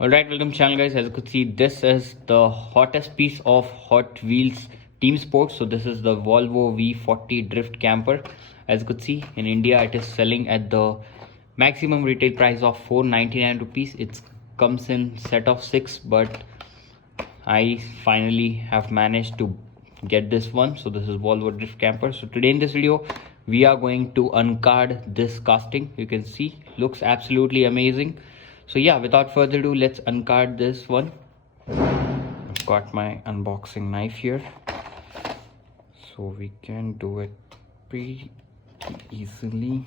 Alright, welcome channel guys. As you could see, this is the hottest piece of Hot Wheels team sports. So this is the Volvo V40 Drift Camper. As you could see, in India it is selling at the maximum retail price of 499 rupees. It comes in set of 6, but I finally have managed to get this one. So this is Volvo Drift Camper. So today in this video we are going to uncard this casting. You can see looks absolutely amazing. So yeah, without further ado, let's uncard this one. I've got my unboxing knife here, so we can do it pretty easily.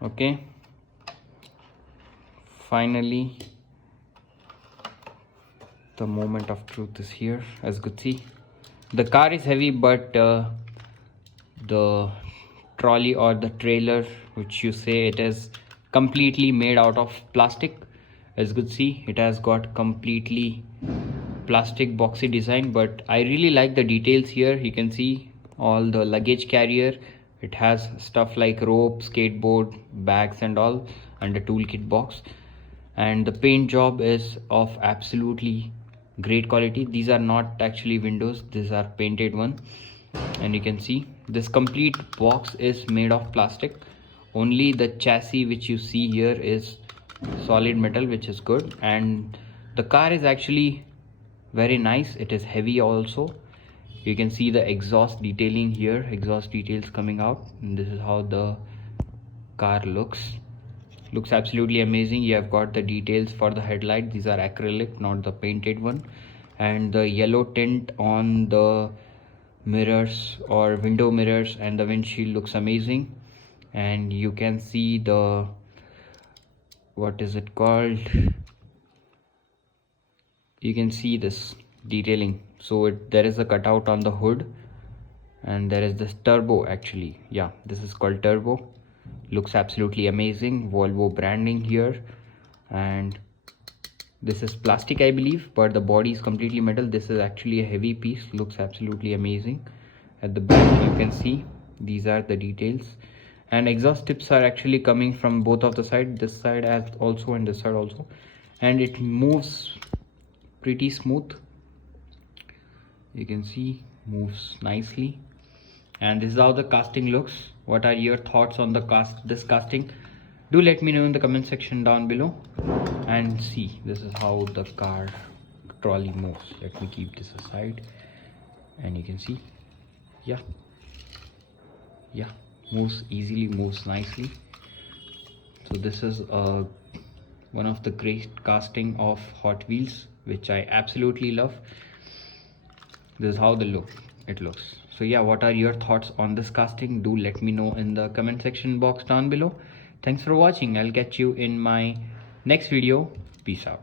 Okay, finally the moment of truth is here. As you could see, the car is heavy, but the trolley or the trailer, which you say, it is completely made out of plastic. As you could see, it has got completely plastic boxy design, but I really like the details here. You can see all the luggage carrier. It has stuff like rope, skateboard, bags and all, and a toolkit box. And the paint job is of absolutely great quality. These are not actually windows, these are painted one. And you can see this complete box is made of plastic. Only the chassis which you see here is solid metal, which is good. And the car is actually very nice. It is heavy also. You can see the exhaust detailing here, exhaust details coming out, and this is how the car looks absolutely amazing. You have got the details for the headlight. These are acrylic, not the painted one. And the yellow tint on the mirrors or window mirrors and the windshield looks amazing. And you can see the, what is it called, you can see this detailing. So there is a cutout on the hood, and there is this turbo. Actually, yeah, this is called turbo. Looks absolutely amazing. Volvo branding here, and this is plastic, I believe, but the body is completely metal. This is actually a heavy piece. Looks absolutely amazing. At the back you can see these are the details, and exhaust tips are actually coming from both of the side, this side as also and this side also, and it moves pretty smooth. You can see moves nicely. And this is how the casting looks. What are your thoughts on this casting? Do let me know in the comment section down below. And see, this is how the car trolley moves. Let me keep this aside, and you can see, yeah, moves easily, moves nicely. So this is one of the great casting of Hot Wheels, which I absolutely love. This is how it looks. So yeah, what are your thoughts on this casting? Do let me know in the comment section box down below. Thanks for watching. I'll catch you in my next video. Peace out.